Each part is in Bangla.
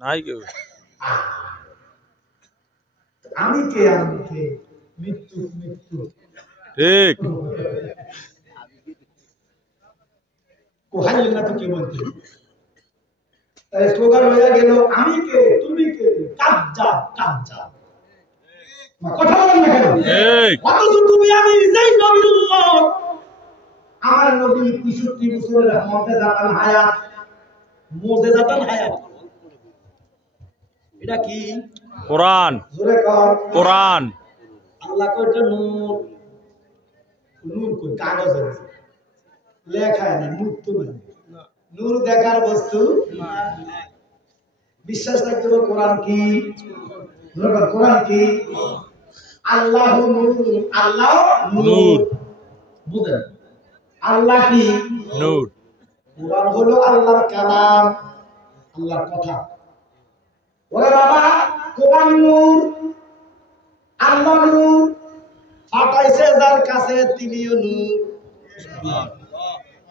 নাই কেউ। আমি কে? আমি কে? মৃত্যু মৃত্যু। ঠিক। কোহাই না তো কে বলতে, তাই স্লোগান হয়ে গেল আমি কে তুমি কে, কাজ্জাব কাজ্জাব। কথা বলেন না কেন? অথচ তুমি আমি যেই নবীর উম্মত, আমার নবী ৬৩ বছরের মুজিজাতুল হায়াত, মুজিজাতুল হায়াত। এটা কি? কোরআন। জোরে কর কোরআন। আল্লাহ কইটা নূর, নূর কই কাগজে লেখা নেই, মুক্ত নেই, নূর দেখার বস্তু না। বিশ্বাস রাখতে হবে কোরআন কি? কোরআন কি? আল্লাহ নূর, আল্লাহ নূর। বুঝেন আল্লাহ কি? নূর। কোরআন হলো আল্লাহর কালাম, আল্লাহর কথা। ওরে বাবা, কোরআন নূর, আল্লাহ নূর, পাঠাইছে যার কাছে তিনিও নূর।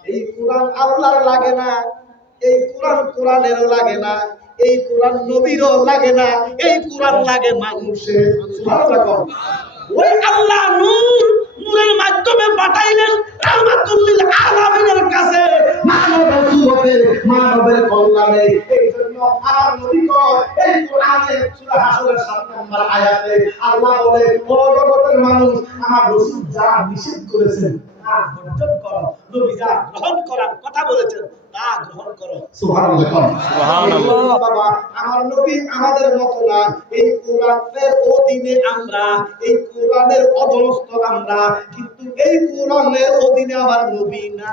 এই কোরআন আল্লাহর লাগে না, এই কোরআন কোরআনেরও লাগে না, এই কোরআন নবীরও লাগে না, এই কোরআন লাগে মানুষের। সুবহানাল্লাহ। ওই আল্লাহ নূর, নূরের মাধ্যমে পাঠাইলেন রাহমাতুল লিল আলামিনের কাছে মানবের সুরতে, মানবের কল্যাণে। এই জন্য আমার নবী কয় এই কোরআনে সূরা হাসরের ৭ নম্বর আয়াতে আল্লাহ বলে, ও জগতের মানুষ, আমার রাসূল যা নিষেধ করেছেন তা বর্জন করো, নবী যা গ্রহণ করার কথা বলেছেন তা গ্রহণ করো। সুবহানাল্লাহ। সুবহানাল্লাহ। বাবা, আমার নবী আমাদের মত না, এই কোরআনের অধীনে আমরা, এই কোরআনের অধীনস্থ আমরা, কিন্তু এই কোরআনের অধীনে আমার নবী না।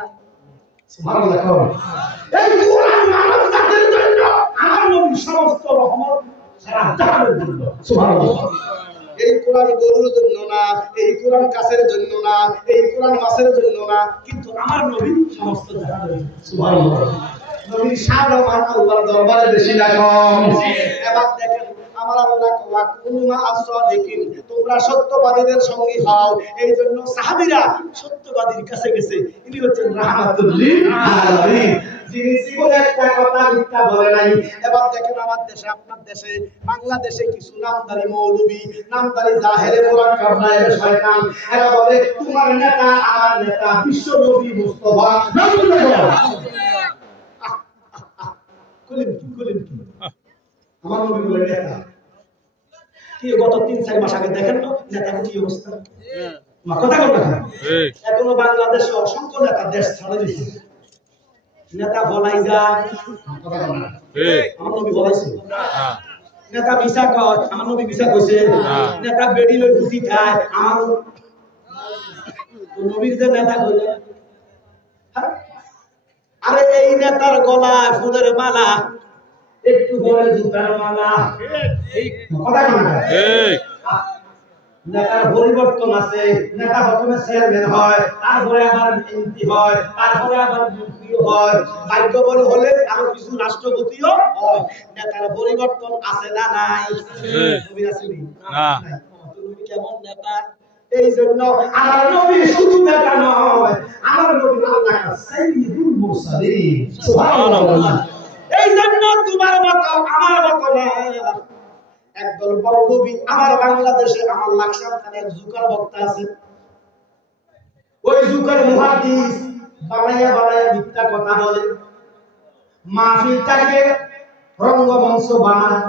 সুবহানাল্লাহ। এই কোরআন মানব জাতির জন্য, আমার নবী সমস্ত রহমত সারা জাহানের জন্য। সুবহানাল্লাহ। এই কোরআন গরুর জন্য না, এই কোরআন গাছের জন্য না, এই কোরআন মাছের জন্য না, কিন্তু আমার নবী সমস্ত জাহানের জন্য। সুবহানাল্লাহ। নবীর শান ও মান আল্লাহর দরবারে বেশি না কম? এবার দেখেন আমার আল্লাহ ওয়া কুনুমা আস-সাদিকিন, তোমরা সত্যবাদীদের সঙ্গী হও। এই জন্য সাহাবীরা সত্যবাদীর কাছে গেছে। ইনি হচ্ছেন রাহমাতুল লিল আলামিন, যিনি জীবনে একটা কথা মিথ্যা বলে নাই। এবার দেখেন আমার দেশে, আপনার দেশে, বাংলাদেশে কিছু নামদারি মৌলবী, নামদারি জাহেরে কোরআন কারনায়ে শয়তান, এরা বলে তোমার নেতা আমার নেতা বিশ্ব নবী মুস্তাফা। আমার নবী বলে নেতা কি? গত ৩-৪ মাস আগে দেখেন তো নেতার কি অবস্থা। কথা বলবেন না, এখনো বাংলাদেশে অসংখ্য নেতা দেশ ছাড়ে দিচ্ছে। নেতা বলাই যায়, আমার নবী বলাইছে। নেতা ভিসা কয়, আমার নবী ভিসা কইছে। নেতা বেডি লই গুটি খায়, আমার নবীর যে নেতা কইলে। আরে এই নেতার গলায় ফুলের মালা, একটু পরে জুতার মালা। কথা বলেন না, নেতার পরিবর্তন আছে। নেতা প্রথমে চেয়ারম্যান হয়, তারপরে আবার এমপি হয়, তারপরে আবার মন্ত্রীও হয়, ভাগ্য বলে হলে আরো কিছু রাষ্ট্রপতিও হয়। নেতার পরিবর্তন আছে না নাই? নবী আসেনি না? নবী কেমন নেতা? এই জন্য আমার নবী শুধু নেতা নয়, আমার নবী আল্লাহর সাইয়্যিদুল মুরসালিন। সুবহানাল্লাহ। এই জন্য তোমার মত আমার মত না, একদল বড়বি আমার বাংলাদেশে, আমার লাকসাম খানে এক জুকার বক্তা আছে। ওই জুকার মুহাদ্দিস বানাইয়া বানাইয়া মিথ্যা কথা বলে, মাহফিলটাকে রঙ্গমঞ্চ বানায়।